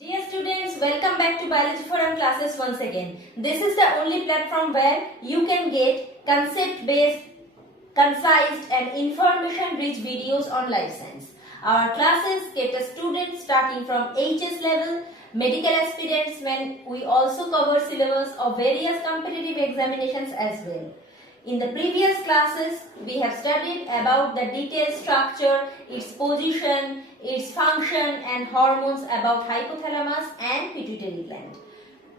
Dear students, welcome back to Biology Forum classes once again. This is the only platform where you can get concept-based, concise and information-rich videos on life science. Our classes cater students starting from HS level, medical aspirants, when we also cover syllabus of various competitive examinations as well. In the previous classes, we have studied about the detailed structure, its position, its function and hormones about hypothalamus and pituitary gland.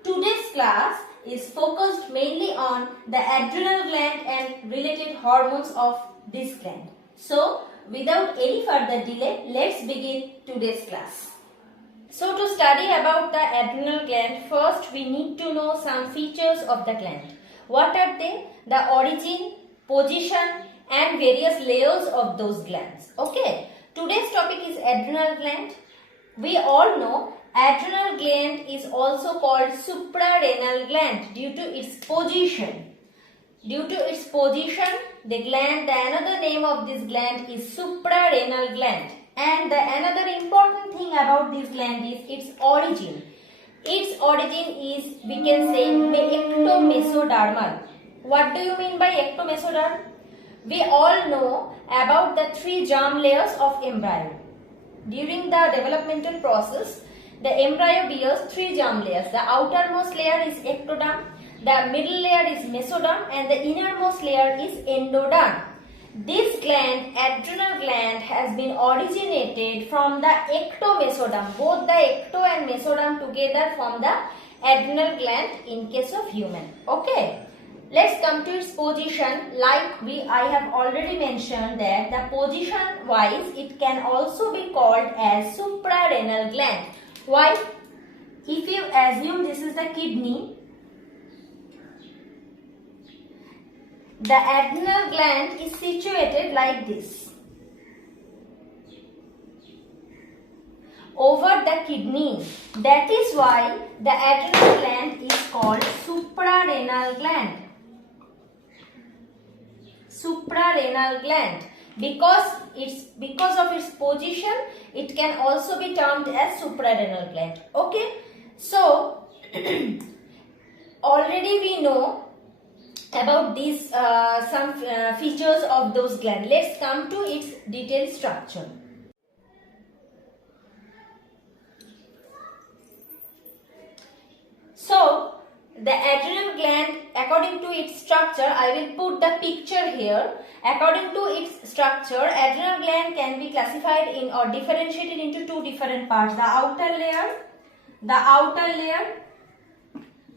Today's class is focused mainly on the adrenal gland and related hormones of this gland. So, without any further delay, let's begin today's class. So, to study about the adrenal gland, first we need to know some features of the gland. What are they? The origin, position and various layers of those glands. Okay. Today's topic is adrenal gland. We all know adrenal gland is also called suprarenal gland due to its position. Due to its position, another name of this gland is suprarenal gland. And another important thing about this gland is its origin. Its origin is, we can say, ectomesodermal. What do you mean by ectomesoderm? We all know about the three germ layers of embryo. During the developmental process, the embryo bears three germ layers. The outermost layer is ectoderm, the middle layer is mesoderm and the innermost layer is endoderm. This gland, adrenal gland, has been originated from the ectomesoderm. Both the ecto and mesoderm together form the adrenal gland in case of human. Okay. Let's come to its position. Like I have already mentioned that the position wise it can also be called as suprarenal gland. Why? If you assume this is the kidney, the adrenal gland is situated like this over the kidney. That is why the adrenal gland is called suprarenal gland. Suprarenal gland, because of its position it can also be termed as suprarenal gland. Okay, so already we know about these some features of those glands. Let's come to its detailed structure. So the adrenal gland, according to its structure, I will put the picture here. According to its structure, adrenal gland can be classified in or differentiated into two different parts. The outer layer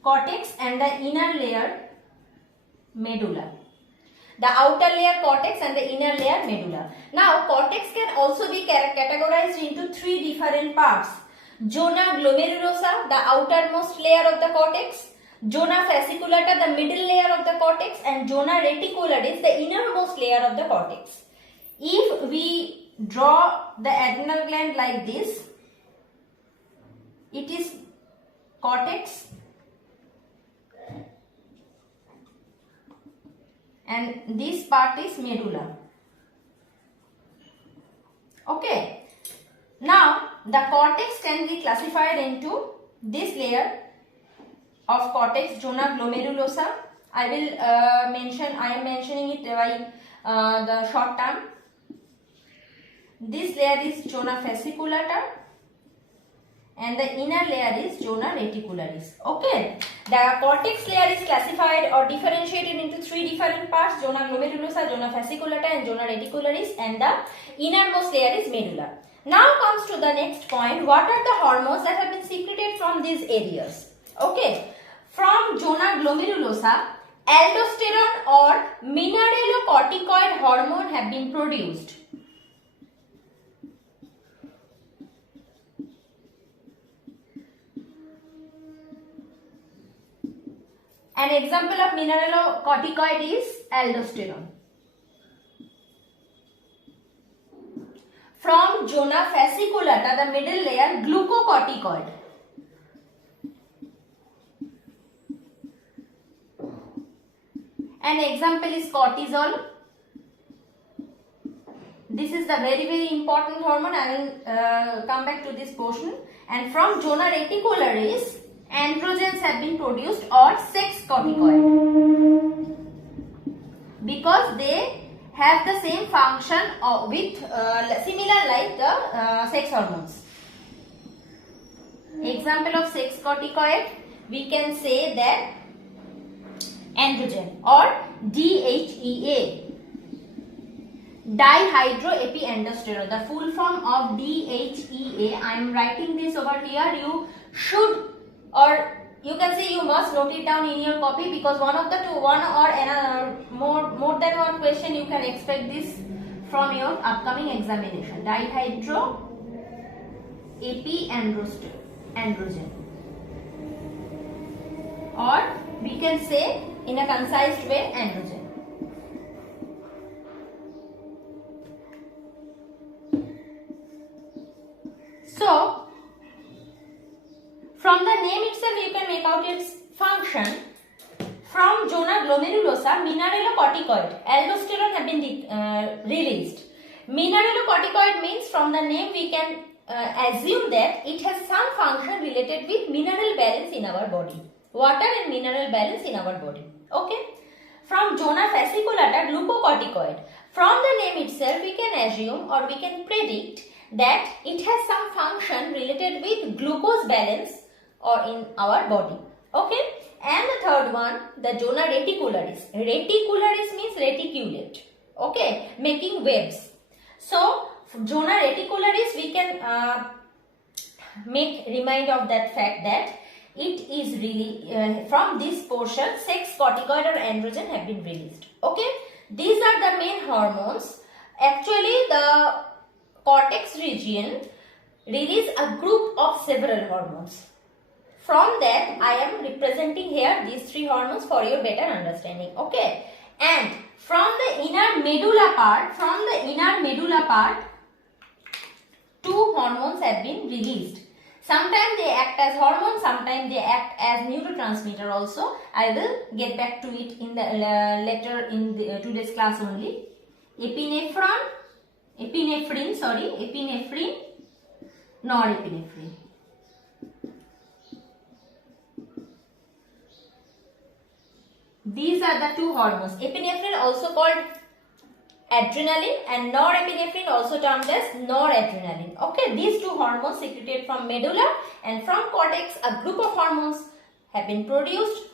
cortex and the inner layer medulla. The outer layer cortex and the inner layer medulla. Now, cortex can also be categorized into three different parts. Zona glomerulosa, the outermost layer of the cortex. Zona fasciculata, the middle layer of the cortex, and zona reticularis, the innermost layer of the cortex. If we draw the adrenal gland like this, it is cortex and this part is medulla. Okay. Now, the cortex can be classified into this layer of cortex, zona glomerulosa. I am mentioning it by the short term. This layer is zona fasciculata and the inner layer is zona reticularis. Okay. The cortex layer is classified or differentiated into three different parts: zona glomerulosa, zona fasciculata and zona reticularis, and the innermost layer is medulla. Now comes to the next point. What are the hormones that have been secreted from these areas? Okay. From zona glomerulosa, aldosterone or mineralocorticoid hormone have been produced. An example of mineralocorticoid is aldosterone. From zona fasciculata, the middle layer, glucocorticoid. An example is cortisol. This is the very important hormone. I will come back to this portion. And from zona reticularis, androgens have been produced or sex corticoid, because they have the same function with similar like the sex hormones. Example of sex corticoid, we can say that androgen or DHEA, dihydroepiandrosterone. The full form of DHEA, I am writing this over here. You should, or you can say you must note it down in your copy, because one or another, more than one question you can expect this from your upcoming examination. Dihydroepiandrogen, or we can say in a concise way androgen. So, from the name itself you can make out its function. From zona glomerulosa, mineralocorticoid, aldosterone have been released. Mineralocorticoid means from the name we can assume that it has some function related with mineral balance in our body. Water and mineral balance in our body. Okay. From zona fasciculata, glucocorticoid. From the name itself we can assume or we can predict that it has some function related with glucose balance or in our body. Okay. And the third one, the zona reticularis. Reticularis means reticulate. Okay. Making waves. So, zona reticularis we can make remind of that fact that it is really from this portion sex corticoid or androgen have been released. Okay. These are the main hormones. Actually, the cortex region release a group of several hormones. From that, I am representing here these three hormones for your better understanding. Okay. And from the inner medulla part, two hormones have been released. Sometimes they act as hormones, sometimes they act as neurotransmitter also. I will get back to it in the later in today's class only. Epinephrine, norepinephrine. These are the two hormones. Epinephrine also called adrenaline and norepinephrine also termed as noradrenaline. Okay, these two hormones secreted from medulla and from cortex, a group of hormones have been produced.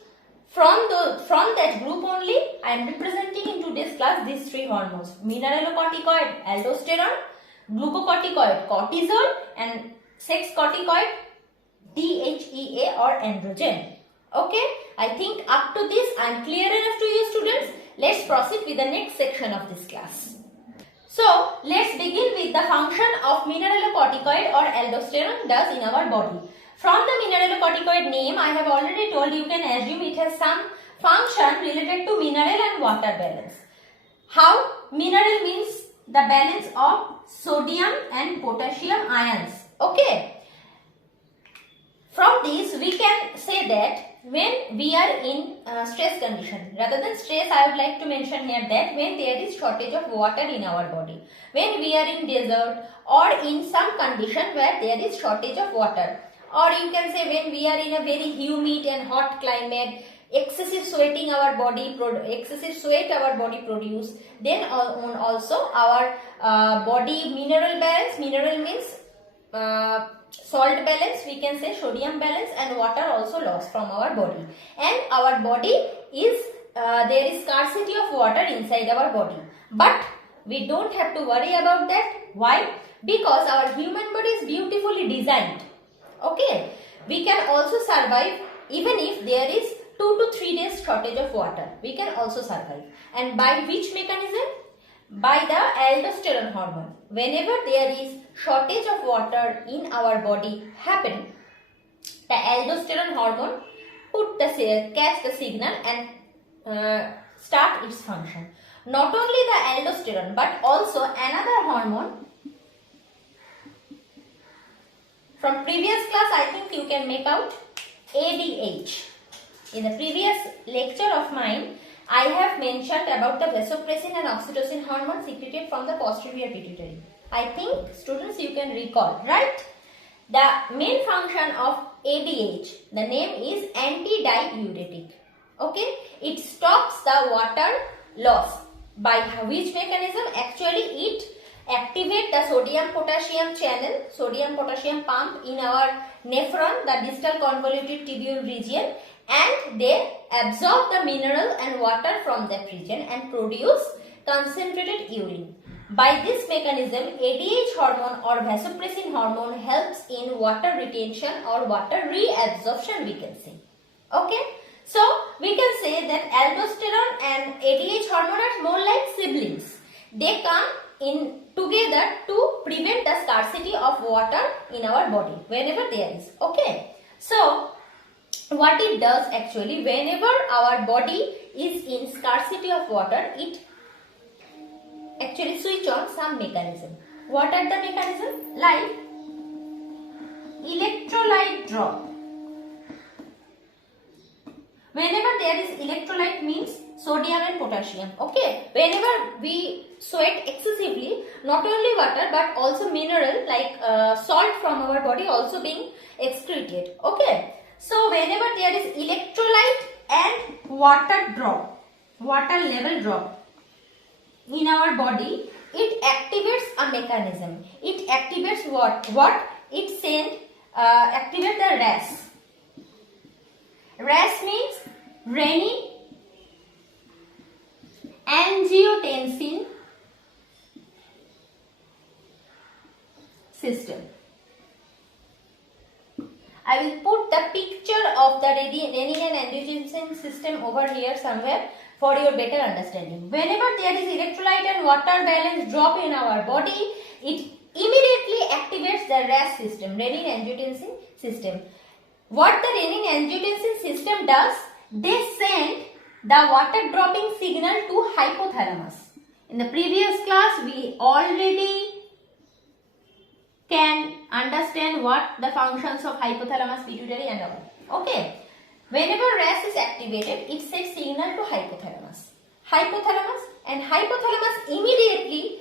From that group only, I am representing in today's class these three hormones: mineralocorticoid, aldosterone; glucocorticoid, cortisol; and sex corticoid, DHEA or androgen. Okay, I think up to this I am clear enough to you students. Let's proceed with the next section of this class. So, let's begin with the function of mineralocorticoid or aldosterone does in our body. From the mineralocorticoid name, I have already told you can assume it has some function related to mineral and water balance. How? Mineral means the balance of sodium and potassium ions. Okay. From this, we can say that when we are in stress condition, rather than stress, I would like to mention here that when there is shortage of water in our body, when we are in desert or in some condition where there is shortage of water, or you can say when we are in a very humid and hot climate, excessive sweating our body, excessive sweat our body produce, then also our body mineral balance, mineral means salt balance, we can say sodium balance, and water also lost from our body, and our body is there is scarcity of water inside our body, but we don't have to worry about that. Why? Because our human body is beautifully designed. Okay, we can also survive even if there is 2 to 3 days shortage of water. We can also survive, and by which mechanism? By the aldosterone hormone. Whenever there is shortage of water in our body happen, the aldosterone hormone catch the signal and start its function. Not only the aldosterone but also another hormone. From previous class, I think you can make out ADH. In the previous lecture of mine, I have mentioned about the vasopressin and oxytocin hormone secreted from the posterior pituitary. I think students you can recall, right? The main function of ADH, the name is antidiuretic. Okay, it stops the water loss. By which mechanism? Actually, it activates the sodium-potassium channel, sodium-potassium pump in our nephron, the distal convoluted tubule region, and they absorb the mineral and water from that region and produce concentrated urine. By this mechanism, ADH hormone or vasopressin hormone helps in water retention or water reabsorption, we can say. Okay, so we can say that aldosterone and ADH hormone are more like siblings. They come in together to prevent the scarcity of water in our body whenever there is. Okay, so what it does actually, whenever our body is in scarcity of water, it actually switch on some mechanism. What are the mechanism? Like electrolyte drop. Whenever there is electrolyte means sodium and potassium. Okay, whenever we sweat excessively, not only water but also mineral like salt from our body also being excreted. Okay, so whenever there is electrolyte and water drop, water level drop in our body, it activates a mechanism. It activates what? It sends activate the RAS. RAS means renin angiotensin system. I will put the picture of the renin and angiotensin system over here somewhere for your better understanding. Whenever there is electrolyte and water balance drop in our body, it immediately activates the RAS system, renin angiotensin system. What the renin angiotensin system does, they send the water dropping signal to hypothalamus. In the previous class, we already can understand what the functions of hypothalamus, pituitary and all. Okay. Whenever RAS is activated, it sends signal to hypothalamus. And hypothalamus immediately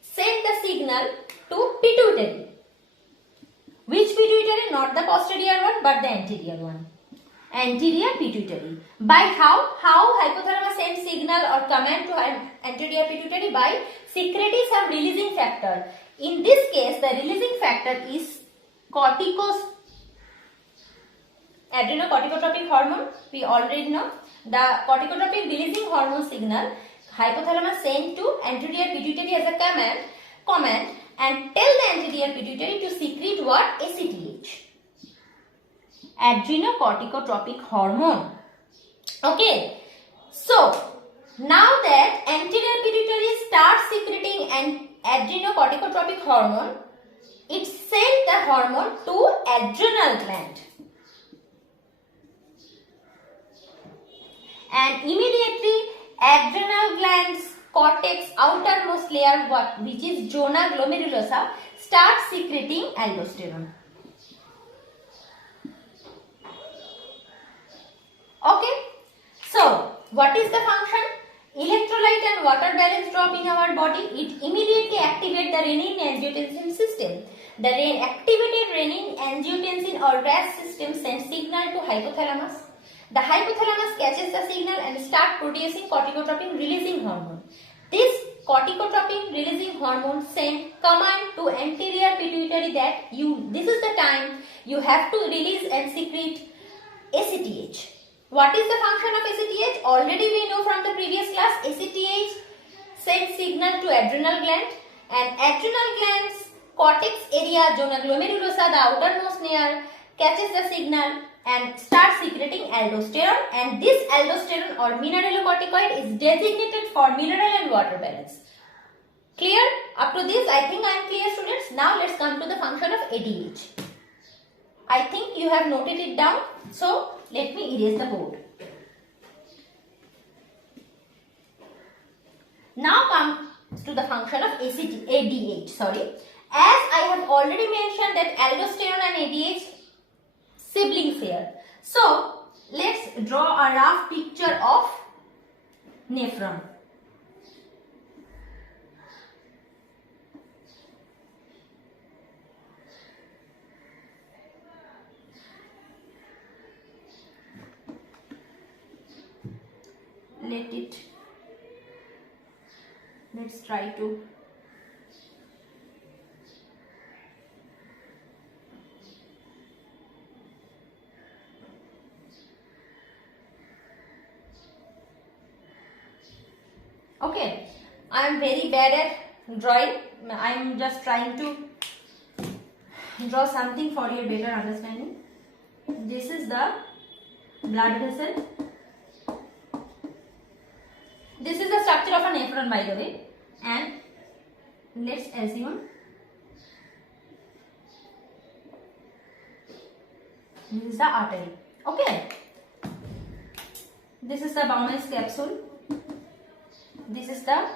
send the signal to pituitary. Which pituitary? Not the posterior one but the anterior one. Anterior pituitary. By how? How hypothalamus sends signal or command to anterior pituitary? By secreting some releasing factor. In this case, the releasing factor is adrenocorticotropic hormone. We already know the corticotropic releasing hormone signal hypothalamus sent to anterior pituitary as a command and tell the anterior pituitary to secrete what? ACTH, adrenocorticotropic hormone. Okay, so now that anterior pituitary starts secreting an adrenocorticotropic hormone, it sends the hormone to adrenal gland. And immediately adrenal gland's cortex outermost layer which is zona glomerulosa starts secreting aldosterone. Okay, so what is the function? Electrolyte and water balance drop in our body, it immediately activates the renin angiotensin system. The activated renin angiotensin or RAS system sends signal to hypothalamus. The hypothalamus catches the signal and start producing corticotropin releasing hormone. This corticotropin releasing hormone send command to anterior pituitary that this is the time you have to release and secrete ACTH. What is the function of ACTH? Already we know from the previous class, ACTH sends signal to adrenal gland and adrenal gland's cortex area, zona glomerulosa, the outermost layer, catches the signal and starts secreting aldosterone, and this aldosterone or mineralocorticoid is designated for mineral and water balance. Clear? Up to this I think I am clear, students. Now let's come to the function of ADH. I think you have noted it down, so let me erase the board. Now comes to the function of ADH. As I have already mentioned that aldosterone and ADH siblings here. So let's draw a rough picture of nephron. Let's try to okay. I am very bad at drawing. I am just trying to draw something for your better understanding. This is the blood vessel. This is the structure of a nephron, by the way, and let's assume this is the artery. Okay, this is the Banerjee capsule. This is the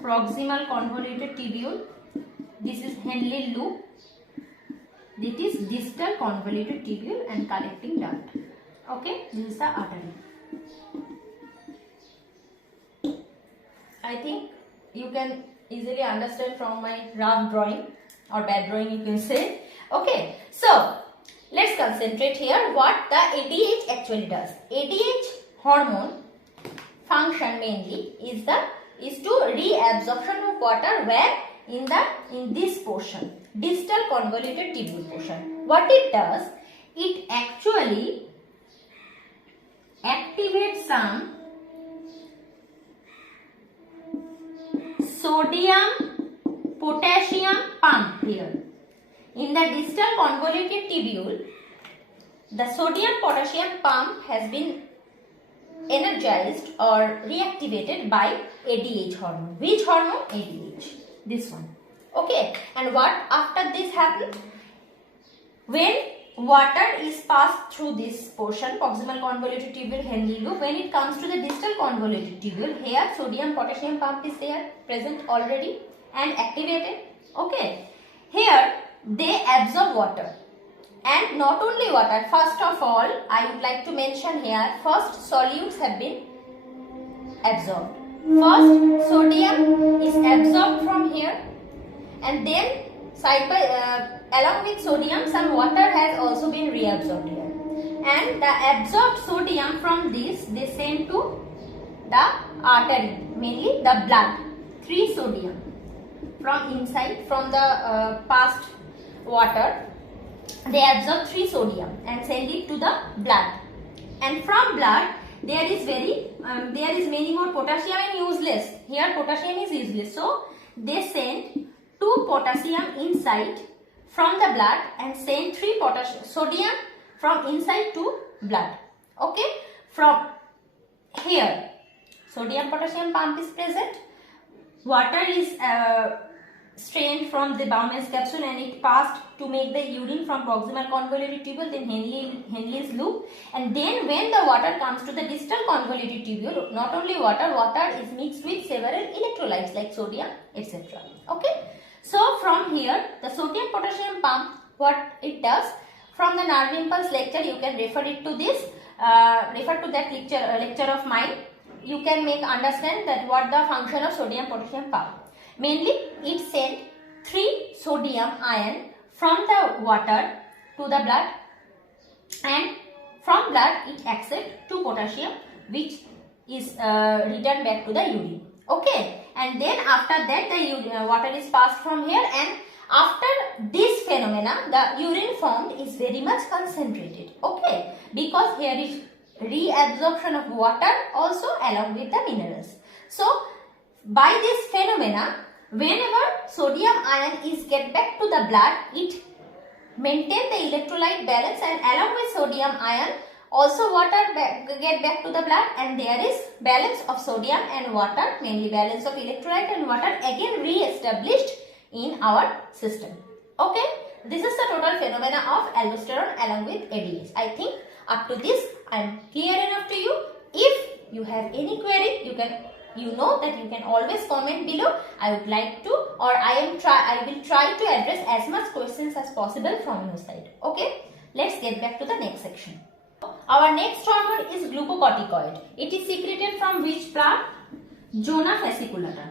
proximal convoluted tubule. This is Henle loop. This is distal convoluted tubule and collecting duct. Okay, this is the artery. I think you can easily understand from my rough drawing or bad drawing, you can say. Okay, so let's concentrate here what the ADH actually does. ADH hormone function mainly is to reabsorption of water where in this portion, distal convoluted tubule portion. What it does, it actually activates some sodium potassium pump here. In the distal convoluted tubule, the sodium potassium pump has been energized or reactivated by ADH hormone. Which hormone? ADH. This one. Okay. And what after this happens? When water is passed through this portion, proximal convoluted tubule, Henle loop, when it comes to the distal convoluted tubule, here sodium potassium pump is there, present already and activated. Okay. Here they absorb water. And not only water, first of all, I would like to mention here, first solutes have been absorbed. First sodium is absorbed from here, and then along with sodium, some water has also been reabsorbed here. And the absorbed sodium from this, they send to the artery, mainly the blood. 3 sodium from inside, from the past water. They absorb 3 sodium and send it to the blood, and from blood there is many more potassium and useless. Here potassium is useless, so they send 2 potassium inside from the blood and send 3 sodium from inside to blood. Okay, from here sodium potassium pump is present. Water is strained from the Banerjee capsule and it passed to make the urine from proximal convoluted tubule, then Henle's loop, and then when the water comes to the distal convoluted tubule, not only water is mixed with several electrolytes like sodium, etc. Okay, so from here the sodium potassium pump, what it does, from the nerve impulse lecture you can refer it to this, refer to that lecture of mine. You can understand that what the function of sodium potassium pump. Mainly, it sent 3 sodium ion from the water to the blood, and from blood it accepts 2 potassium, which is returned back to the urine. Okay, and then after that the water is passed from here, and after this phenomena the urine formed is very much concentrated. Okay, because here is reabsorption of water also along with the minerals. So by this phenomena, whenever sodium ion is get back to the blood, it maintain the electrolyte balance, and along with sodium ion also water get back to the blood, and there is balance of sodium and water, mainly balance of electrolyte and water again re-established in our system. Okay, this is the total phenomena of aldosterone along with ADH. I think up to this I am clear enough to you. If you have any query, you know that you can always comment below. I would like to, or I will try to address as much questions as possible from your side. Okay, let's get back to the next section. Our next hormone is glucocorticoid. It is secreted from which part? Zona fasciculata.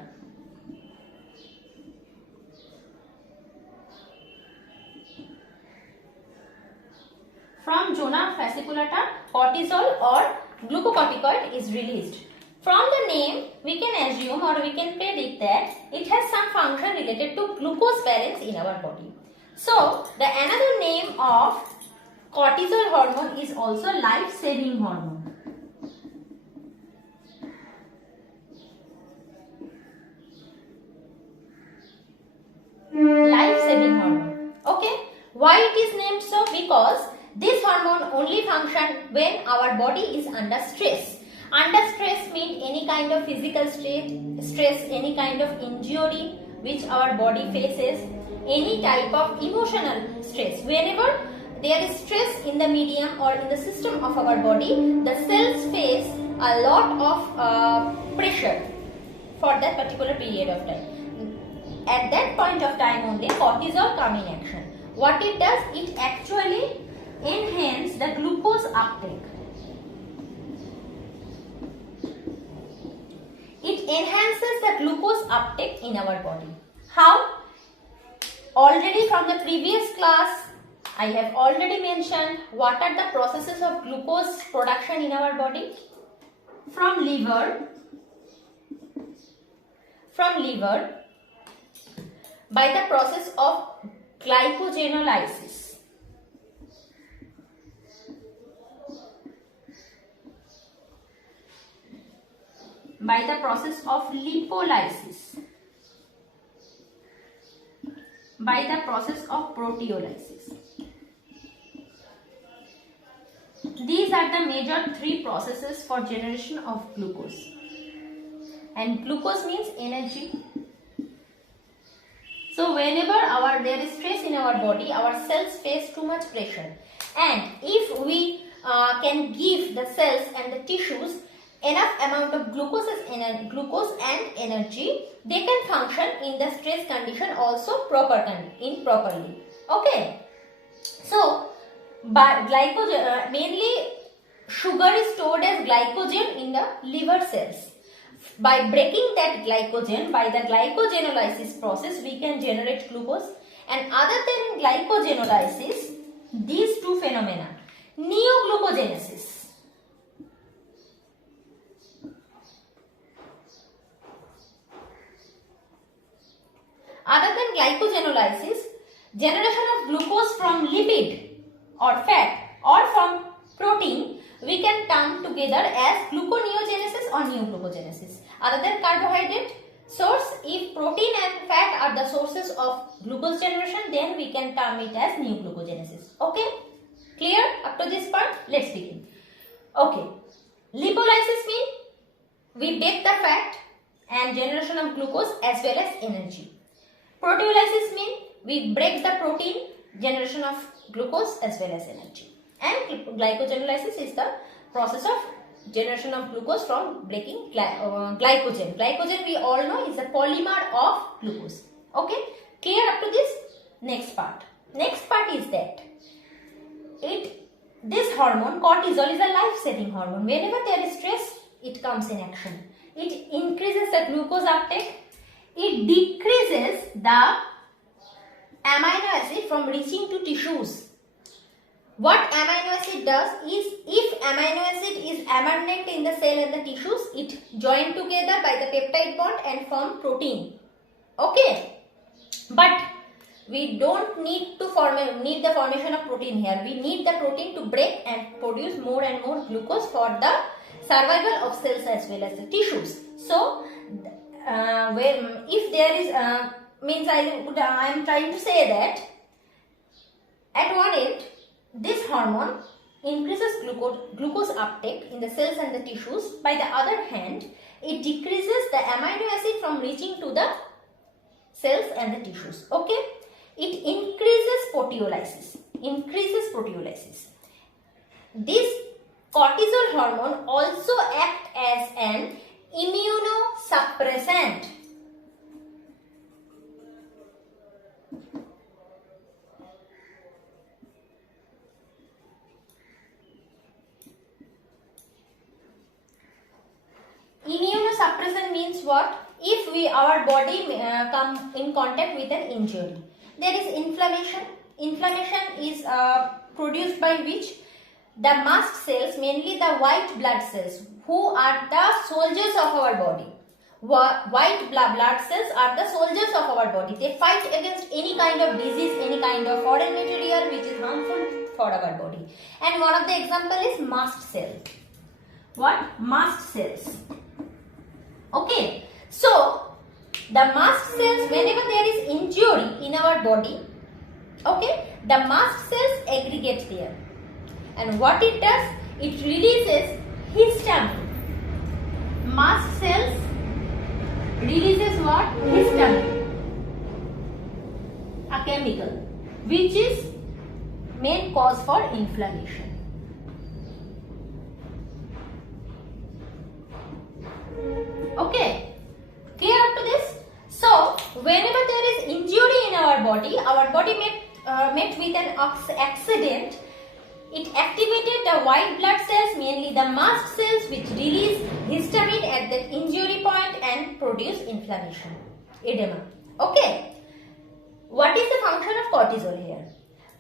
From zona fasciculata, cortisol or glucocorticoid is released. From the name, we can assume or we can predict that it has some function related to glucose balance in our body. So, the another name of cortisol hormone is also life-saving hormone. Life-saving hormone. Okay. Why it is named so? Because this hormone only functions when our body is under stress. Under stress means any kind of physical stress, any kind of injury which our body faces, any type of emotional stress. Whenever there is stress in the medium or in the system of our body, the cells face a lot of pressure for that particular period of time. At that point of time only cortisol comes in action. What it does, it actually enhances the glucose uptake. It enhances the glucose uptake in our body. How? Already from the previous class, I have already mentioned what are the processes of glucose production in our body. From liver, by the process of glycogenolysis. By the process of lipolysis. By the process of proteolysis. These are the major three processes for generation of glucose. And glucose means energy. So whenever there is stress in our body, our cells face too much pressure. And if we can give the cells and the tissues enough amount of glucose and energy, they can function in the stress condition also properly. Okay. So, but glycogen, mainly sugar is stored as glycogen in the liver cells. By breaking that glycogen, by the glycogenolysis process, we can generate glucose. And other than glycogenolysis, these two phenomena, neoglucogenesis. Other than glycogenolysis, generation of glucose from lipid or fat or from protein, we can term together as gluconeogenesis or neoglucogenesis. Other than carbohydrate source, if protein and fat are the sources of glucose generation, then we can term it as neoglucogenesis. Okay? Clear up to this part? Let's begin. Okay. Lipolysis means we bake the fat and generation of glucose as well as energy. Proteolysis means we break the protein, generation of glucose as well as energy. And glycogenolysis is the process of generation of glucose from breaking glycogen. Glycogen we all know is a polymer of glucose. Okay, clear up to this? Next part. Next part is that this hormone cortisol is a life-saving hormone. Whenever there is stress, it comes in action. It increases the glucose uptake. It decreases the amino acid from reaching to tissues. What amino acid does is, if amino acid is abundant in the cell and the tissues, it join together by the peptide bond and form protein. Okay, but we don't need the formation of protein here. We need the protein to break and produce more and more glucose for the survival of cells as well as the tissues. So, if there is I am trying to say that at one end, this hormone increases glucose uptake in the cells and the tissues. By the other hand, it decreases the amino acid from reaching to the cells and the tissues. Okay, it increases proteolysis. This cortisol hormone also acts as an immunosuppressant. Immunosuppressant means what? If our body come in contact with an injury, there is inflammation. Inflammation is produced by which? The mast cells, mainly the white blood cells, who are the soldiers of our body. White blood cells are the soldiers of our body. They fight against any kind of disease, any kind of foreign material which is harmful for our body. And one of the example is mast cell. What? Mast cells. Okay. So, the mast cells, whenever there is injury in our body, okay, the mast cells aggregate there. And what it does? It releases histamine. Mast cells releases what? Histamine. A chemical which is main cause for inflammation. Okay. Clear up to this? So, whenever there is injury in our body met with an accident, it activated the white blood cells, mainly the mast cells, which release histamine at the injury point and produce inflammation, edema. Okay. What is the function of cortisol here?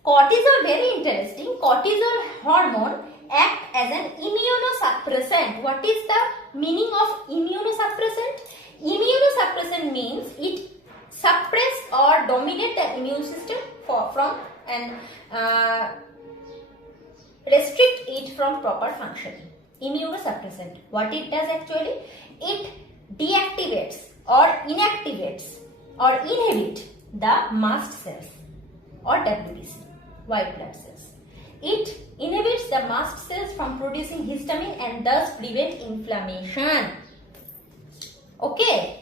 Cortisol, very interesting. Cortisol hormone acts as an immunosuppressant. What is the meaning of immunosuppressant? Immunosuppressant means it suppress or dominate the immune system from and restrict it from proper functioning. Immunosuppressant. What it does actually? It deactivates or inactivates or inhibits the mast cells or WBC, white blood cells. It inhibits the mast cells from producing histamine and thus prevent inflammation. Okay.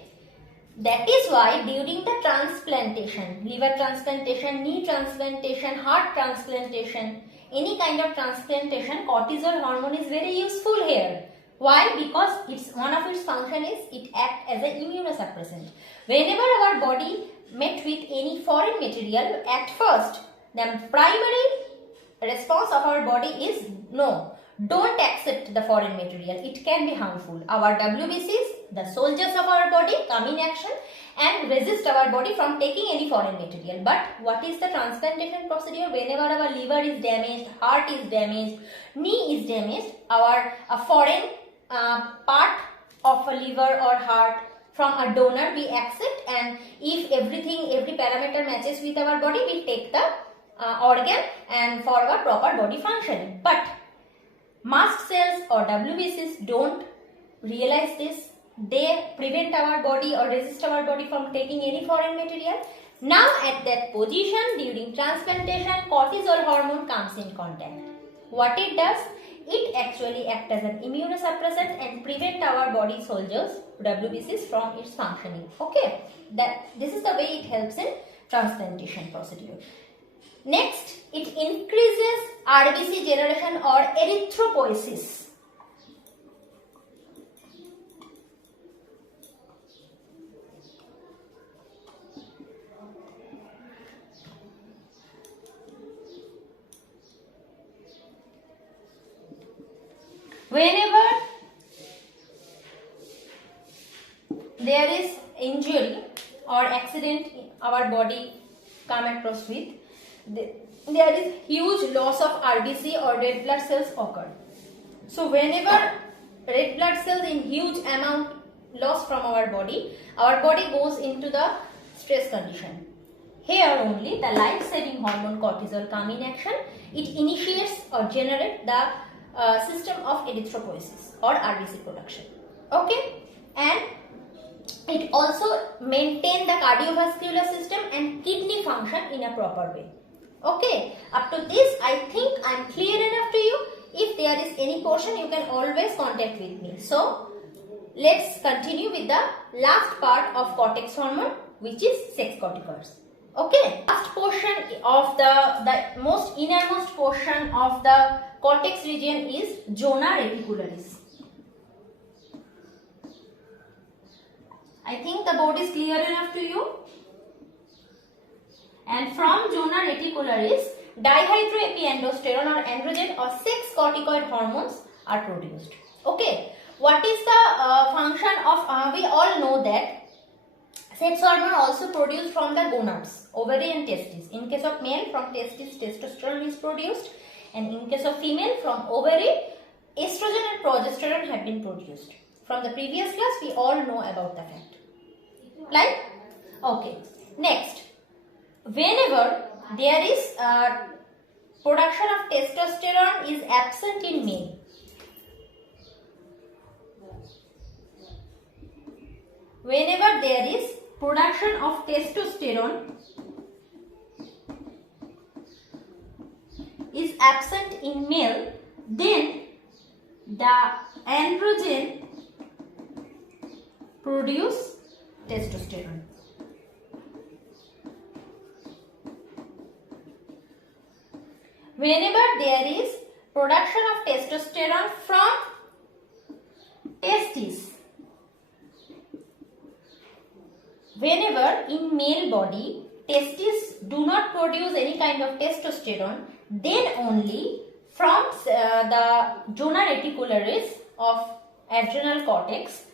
That is why during the transplantation, liver transplantation, knee transplantation, heart transplantation, any kind of transplantation, cortisol hormone is very useful here. Why? Because one of its function is it acts as an immunosuppressant. Whenever our body met with any foreign material, at first the primary response of our body is no. Don't accept the foreign material. It can be harmful. Our WBCs, the soldiers of our body, come in action and resist our body from taking any foreign material. But what is the transplantation procedure? Whenever our liver is damaged, heart is damaged, knee is damaged, a foreign part of a liver or heart from a donor we accept, and if every parameter matches with our body, we take the organ and for our proper body functioning. But mast cells or WBCs don't realize this. They prevent our body or resist our body from taking any foreign material. Now at that position, during transplantation, cortisol hormone comes in contact. What it does? It actually acts as an immunosuppressant and prevent our body soldiers, WBCs, from its functioning. Okay, this is the way it helps in transplantation procedure. Next, it increases RBC generation or erythropoiesis. Whenever there is injury or accident our body come across with, there is huge loss of RBC or red blood cells occur. So whenever red blood cells in huge amount lost from our body goes into the stress condition. Here only the life-saving hormone cortisol come in action. It initiates or generates the system of erythropoiesis or RBC production. Okay, and it also maintains the cardiovascular system and kidney function in a proper way. Okay, up to this I think I am clear enough to you. If there is any portion, you can always contact with me. So let's continue with the last part of cortex hormone, which is sex corticals. Okay, last portion of the most innermost portion of the cortex region is zona reticularis. I think the board is clear enough to you. And from zona reticularis, dihydroepiandrosterone or androgen or sex corticoid hormones are produced. Okay, what is the function of, we all know that sex hormone also produced from the gonads, ovary and testes. In case of male, from testes testosterone is produced, and in case of female, from ovary estrogen and progesterone have been produced. From the previous class, we all know about the fact. Right? Okay. Next, whenever there is production of testosterone is absent in male, whenever there is production of testosterone is absent in male, then the androgen produce testosterone. Whenever there is production of testosterone from testes, whenever in male body testes do not produce any kind of testosterone, then only from the zona reticularis of adrenal cortex,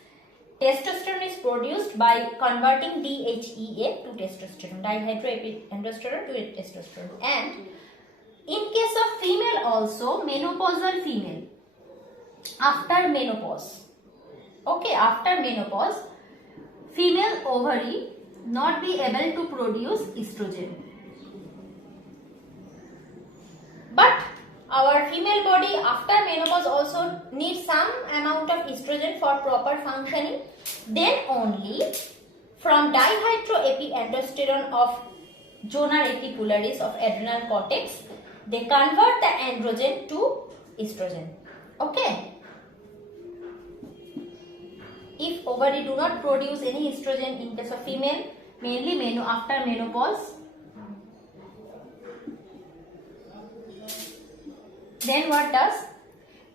testosterone is produced by converting DHEA to testosterone, dihydroepiandrosterone to testosterone. And in case of female also, menopausal female, after menopause, okay, after menopause, female ovary not be able to produce estrogen. But our female body after menopause also needs some amount of estrogen for proper functioning. Then only from dihydroepiandrosterone of zona reticularis of adrenal cortex, they convert the androgen to estrogen. Okay. If ovary do not produce any estrogen in case of female, mainly after menopause, then what does?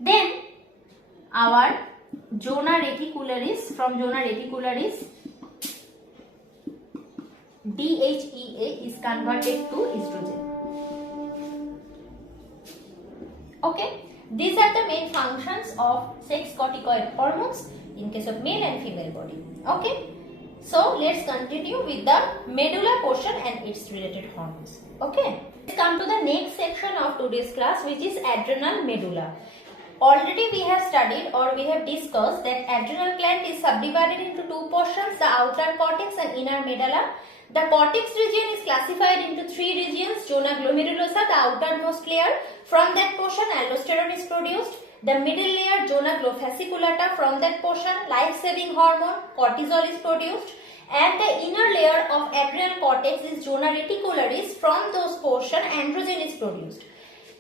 Then our zona reticularis, from zona reticularis, DHEA is converted to estrogen. Okay, these are the main functions of sex corticoid hormones in case of male and female body. Okay, so let's continue with the medulla portion and its related hormones. Okay, let's come to the next section of today's class, which is adrenal medulla. Already we have studied or we have discussed that adrenal gland is subdivided into two portions, the outer cortex and inner medulla. The cortex region is classified into three regions: zona glomerulosa, the outermost layer. From that portion, aldosterone is produced. The middle layer, zona fasciculata, from that portion, life-saving hormone, cortisol is produced. And the inner layer of adrenal cortex is zona reticularis. From those portion, androgen is produced.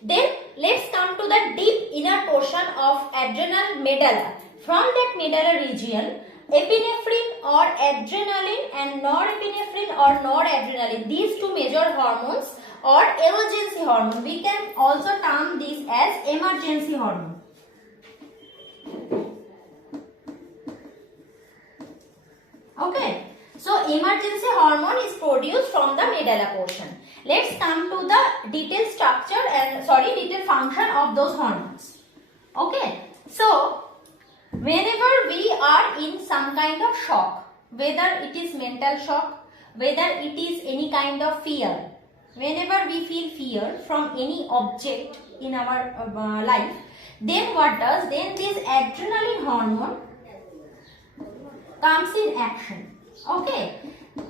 Then let's come to the deep inner portion of adrenal medulla. From that medulla region, epinephrine or adrenaline and norepinephrine or noradrenaline, these two major hormones or emergency hormone, we can also term these as emergency hormone. Okay, so emergency hormone is produced from the medulla portion. Let's come to the detailed structure and detailed function of those hormones. Okay, so whenever we are in some kind of shock, whether it is mental shock, whether it is any kind of fear, whenever we feel fear from any object in our life, then what does? Then this adrenaline hormone comes in action. Okay,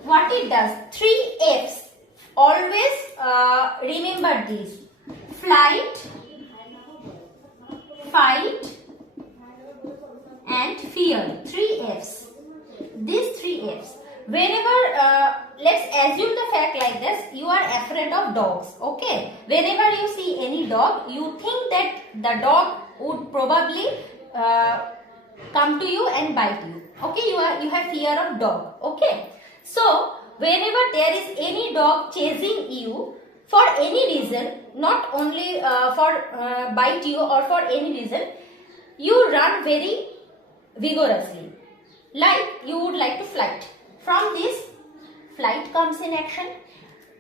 what it does? 3 F's. Always remember these: flight, fight, and fear. 3 F's. These 3 F's. Whenever, let's assume the fact like this: you are afraid of dogs. Okay. Whenever you see any dog, you think that the dog would probably come to you and bite you. Okay. You have fear of dog. Okay. So whenever there is any dog chasing you for any reason, not only for bite you or for any reason, you run very vigorously, like you would like to flight. From this, flight comes in action.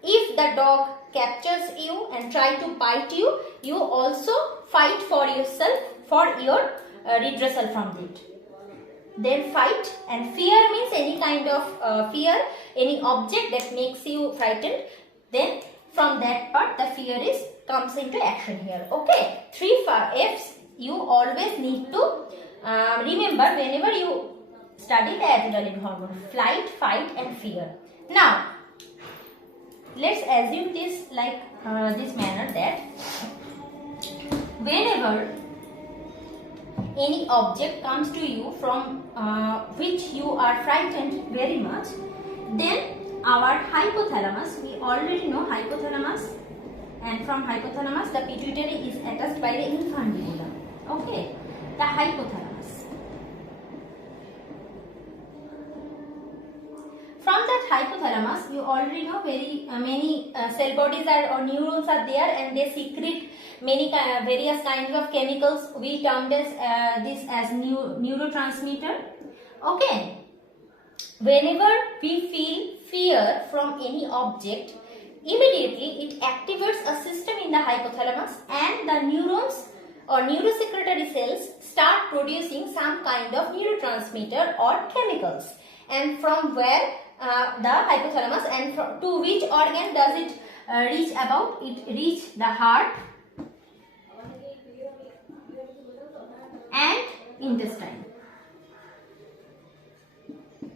If the dog captures you and try to bite you, you also fight for yourself, for your redressal from it. Then fight, and fear means any kind of fear, any object that makes you frightened. Then from that part the fear comes into action here. Okay, 3 F's you always need to remember whenever you study the adrenaline hormone: flight, fight and fear. Now let's assume this like this manner, that whenever any object comes to you from which you are frightened very much, then our hypothalamus, we already know hypothalamus, and from hypothalamus the pituitary is attached by the infundibulum. Okay, the hypothalamus. From that hypothalamus, you already know very many cell bodies or neurons are there, and they secrete many various kinds of chemicals. We term this as neurotransmitter. Okay, whenever we feel fear from any object, immediately it activates a system in the hypothalamus, and the neurons or neurosecretory cells start producing some kind of neurotransmitter or chemicals. And from where the hypothalamus, and to which organ does it reach about? It reaches the heart and intestine.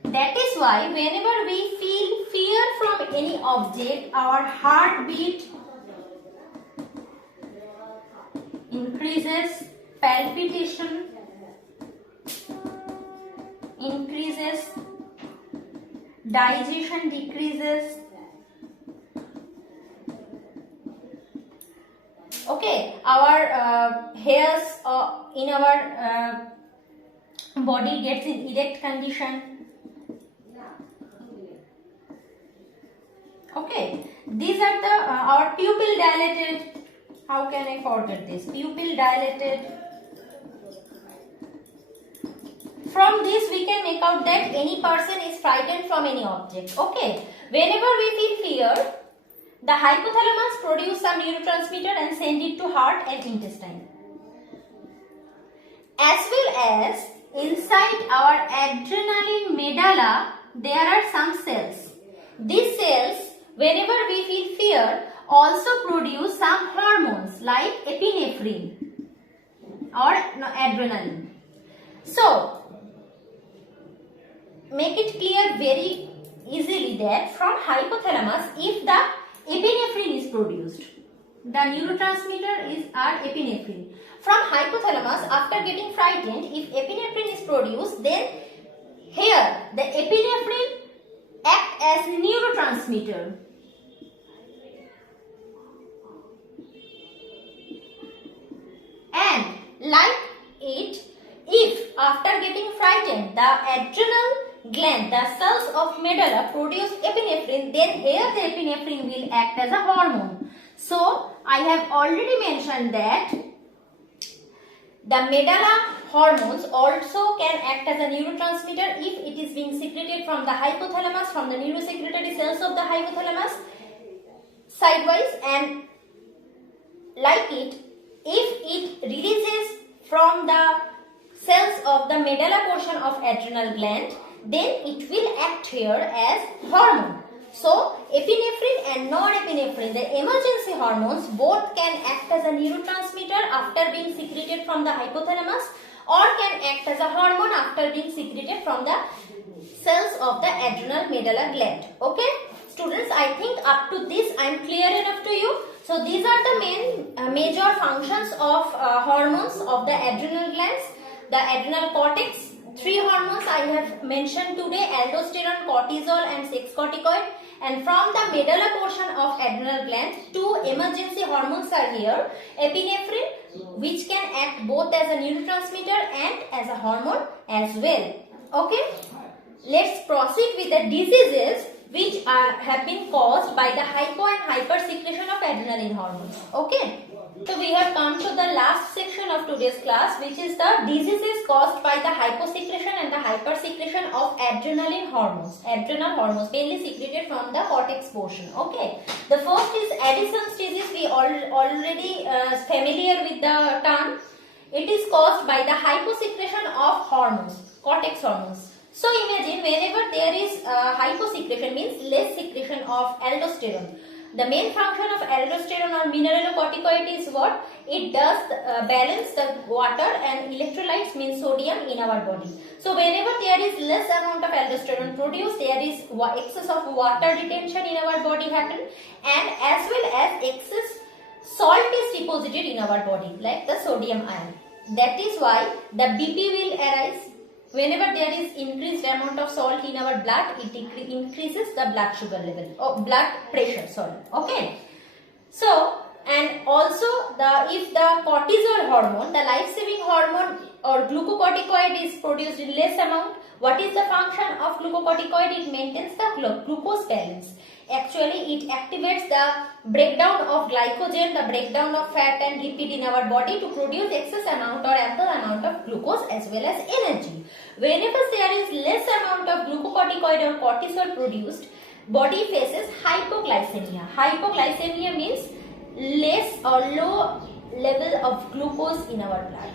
That is why whenever we feel fear from any object, our heartbeat increases, palpitation increases, digestion decreases. Okay, our hairs in our body gets in erect condition. Okay, these are the our pupil dilated. How can I forget this? Pupil dilated. From this we can make out that any person is frightened from any object. Okay, whenever we feel fear, the hypothalamus produces some neurotransmitter and send it to heart and intestine. As well as inside our adrenaline medulla, there are some cells. These cells, whenever we feel fear, also produce some hormones like epinephrine or adrenaline. So, make it clear very easily that from hypothalamus, if the epinephrine is produced, the neurotransmitter is our epinephrine. From hypothalamus, after getting frightened, if epinephrine is produced, then here the epinephrine act as neurotransmitter. And like it, if after getting frightened, the adrenal gland, the cells of medulla produce epinephrine, then here the epinephrine will act as a hormone. So, I have already mentioned that the medulla hormones also can act as a neurotransmitter if it is being secreted from the hypothalamus, from the neurosecretory cells of the hypothalamus sidewise, and like it, if it releases from the cells of the medulla portion of adrenal gland, then it will act here as hormone. So, epinephrine and norepinephrine, the emergency hormones, both can act as a neurotransmitter after being secreted from the hypothalamus, or can act as a hormone after being secreted from the cells of the adrenal medulla gland. Okay, students, I think up to this I am clear enough to you. So, these are the main major functions of hormones of the adrenal glands. The adrenal cortex, 3 hormones I have mentioned today: aldosterone, cortisol and sex corticoid. And from the medulla portion of adrenal gland, 2 emergency hormones are here: epinephrine, which can act both as a neurotransmitter and as a hormone as well. Okay, let's proceed with the diseases which have been caused by the hypo and hyper secretion of adrenaline hormones. Okay, so we have come to the last section of today's class, which is the diseases caused by the hyposecretion and the hypersecretion of adrenaline hormones. Adrenal hormones mainly secreted from the cortex portion. Okay, the first is Addison's disease. We already familiar with the term. It is caused by the hyposecretion of hormones, cortex hormones. So imagine whenever there is hyposecretion, means less secretion of aldosterone. The main function of aldosterone or mineralocorticoid is what? It does balance the water and electrolytes, means sodium, in our body. So whenever there is less amount of aldosterone produced, there is excess of water retention in our body happen, and as well as excess salt is deposited in our body, like the sodium ion. That is why the BP will arise. Whenever there is increased amount of salt in our blood, it increases the blood sugar level or blood pressure, sorry. Okay. So, and also if the cortisol hormone, the life-saving hormone or glucocorticoid is produced in less amount, what is the function of glucocorticoid? It maintains the glucose balance. Actually, it activates the breakdown of glycogen, the breakdown of fat and lipid in our body to produce excess amount or ample amount of glucose as well as energy. Whenever there is less amount of glucocorticoid or cortisol produced, body faces hypoglycemia. Hypoglycemia means less or low level of glucose in our blood.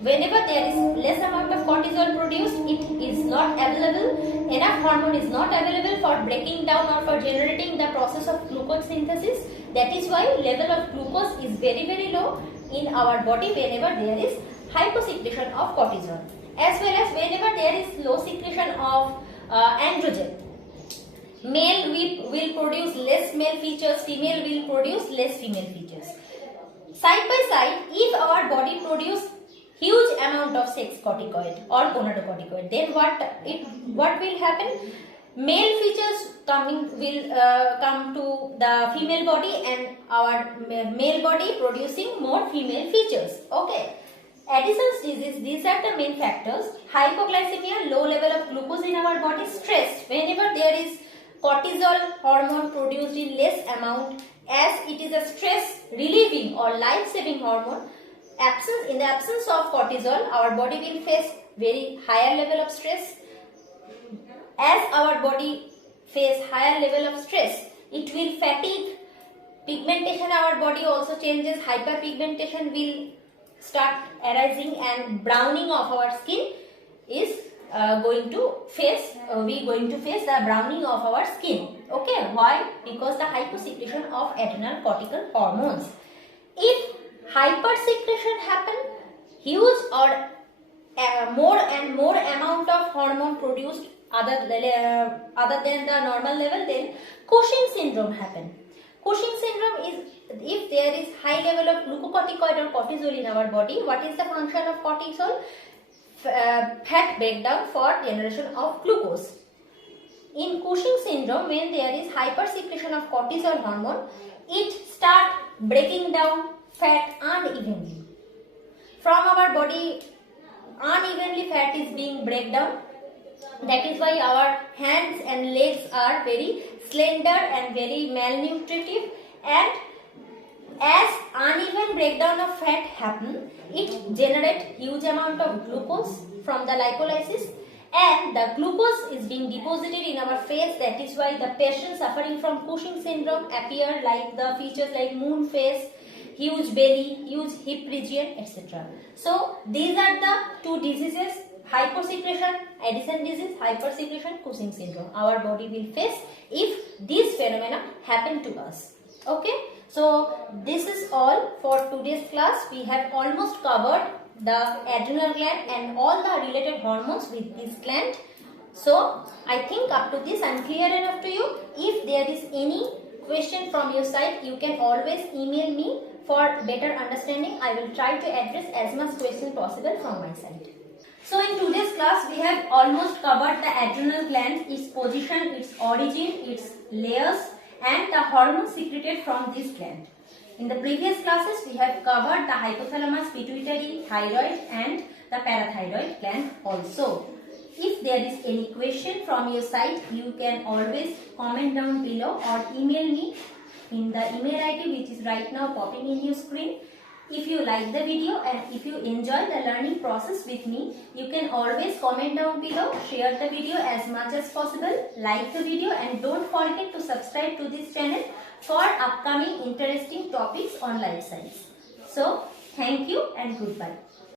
Whenever there is less amount of cortisol produced, it is not available, enough hormone is not available for breaking down or for generating the process of glucose synthesis. That is why level of glucose is very low in our body whenever there is hyposecretion of cortisol. As well as whenever there is low secretion of androgen. Male will produce less male features, female will produce less female features. Side by side, if our body produces huge amount of sex corticoid or gonadotropin, then what will happen? Male features will come to the female body and our male body producing more female features. Okay. Addison's disease, these are the main factors. Hypoglycemia, low level of glucose in our body. Stress, whenever there is cortisol hormone produced in less amount, as it is a stress relieving or life saving hormone. In the absence of cortisol, our body will face very higher level of stress. As our body face higher level of stress, it will fatigue. Pigmentation, our body also changes. Hyperpigmentation will start arising and browning of our skin is going to face the browning of our skin. Okay, why? Because the hyposecretion of adrenal cortical hormones. If hypersecretion happen, huge or more and more amount of hormone produced other than the normal level, then Cushing syndrome happen. Cushing syndrome is if there is high level of glucocorticoid or cortisol in our body. What is the function of cortisol? Fat breakdown for generation of glucose. In Cushing syndrome, when there is hypersecretion of cortisol hormone, it start breaking down fat unevenly. From our body, unevenly fat is being break down. That is why our hands and legs are very slender and very malnutritive, and as uneven breakdown of fat happen, it generates huge amount of glucose from the lipolysis, and the glucose is being deposited in our face. That is why the patient suffering from Cushing syndrome appear like the features like moon face, huge belly, huge hip region, etc. So these are the two diseases: hyposecretion, Addison disease, hypersecretion, Cushing syndrome. Our body will face if these phenomena happen to us. Okay. So this is all for today's class. We have almost covered the adrenal gland and all the related hormones with this gland. So I think up to this I am clear enough to you. If there is any question from your side, you can always email me for better understanding. I will try to address as much question possible from my side. So in today's class we have almost covered the adrenal gland, its position, its origin, its layers, and the hormones secreted from this gland. In the previous classes, we have covered the hypothalamus, pituitary, thyroid, and the parathyroid gland also. If there is any question from your side, you can always comment down below or email me in the email ID which is right now popping in your screen. If you like the video and if you enjoy the learning process with me, you can always comment down below, share the video as much as possible, like the video, and don't forget to subscribe to this channel for upcoming interesting topics on life science. So, Thank you and goodbye.